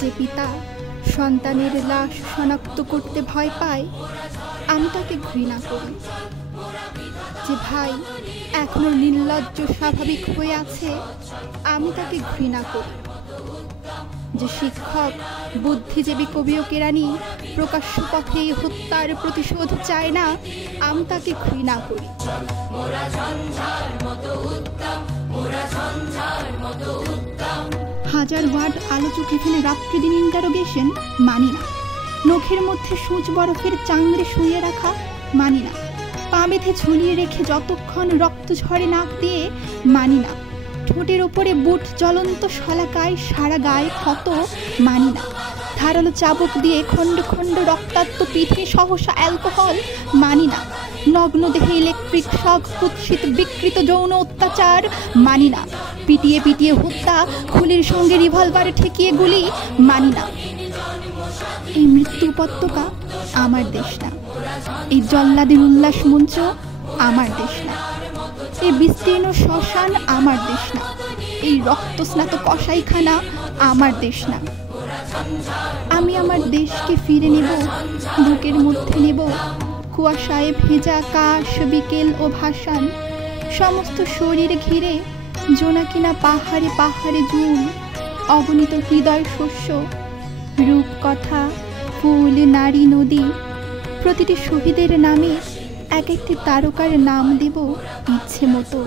যে পিতা সন্তানের লাশ শনাক্ত করতে ভয় পায়, আমি তাকে ঘৃণা করি। যে ভাই এখনো নির্লজ্জ স্বাভাবিক হয়ে আছে, আমি তাকে ঘৃণা করি। যে শিক্ষক বুদ্ধিজীবী কবি ও কেরানি প্রকাশ্য পথে হত্যার প্রতিশোধ চায় না, আমি তাকে ঘৃণা করি। হাজার ওয়ার্ড আলো চোখে ফেলে রাত্রি দিন ইন্টারোগেশন মানি না। নখের মধ্যে সূচ বরফের চাংড়ে শুয়ে রাখা মানি না। পা বেঁধে ঝুলিয়ে রেখে যতক্ষণ রক্ত ঝরে নাক দিয়ে মানি না। ঠোঁটের ওপরে বুট জ্বলন্ত শলাকায় সারা গায়ে ক্ষত মানি না। ধারালো চাবুক দিয়ে খণ্ড খণ্ড রক্তাক্ত পিঠে সহসা অ্যালকোহল মানি না। নগ্ন দেহে ইলেকট্রিক শক, কুৎসিত বিকৃত যৌন অত্যাচার মানি না। পিটিয়ে পিটিয়ে হত্যা, খুলির সঙ্গে রিভলভারে ঠেকিয়ে গুলি মানি না। এই মৃত্যু উপত্যকা আমার দেশ না। এই জল্লাদের উল্লাস মঞ্চ আমার দেশ না। এই বিস্তীর্ণ শ্মশান আমার দেশ না। এই রক্তস্নাত কসাইখানা আমার দেশ না। আমি আমার দেশকে ফিরে নেব, বুকের মধ্যে নেব কুয়াশায় ভেজা আকাশ, বিকেল ও ভাসান। সমস্ত শরীর ঘিরে জোনাকিনা পাহাড়ে পাহাড়ে জুম, অগণিত হৃদয় শস্য, রূপকথা, ফুল, নারী, নদী। প্রতিটি শহীদের নামে এক একটি তারকার নাম দেব ইচ্ছে মতো।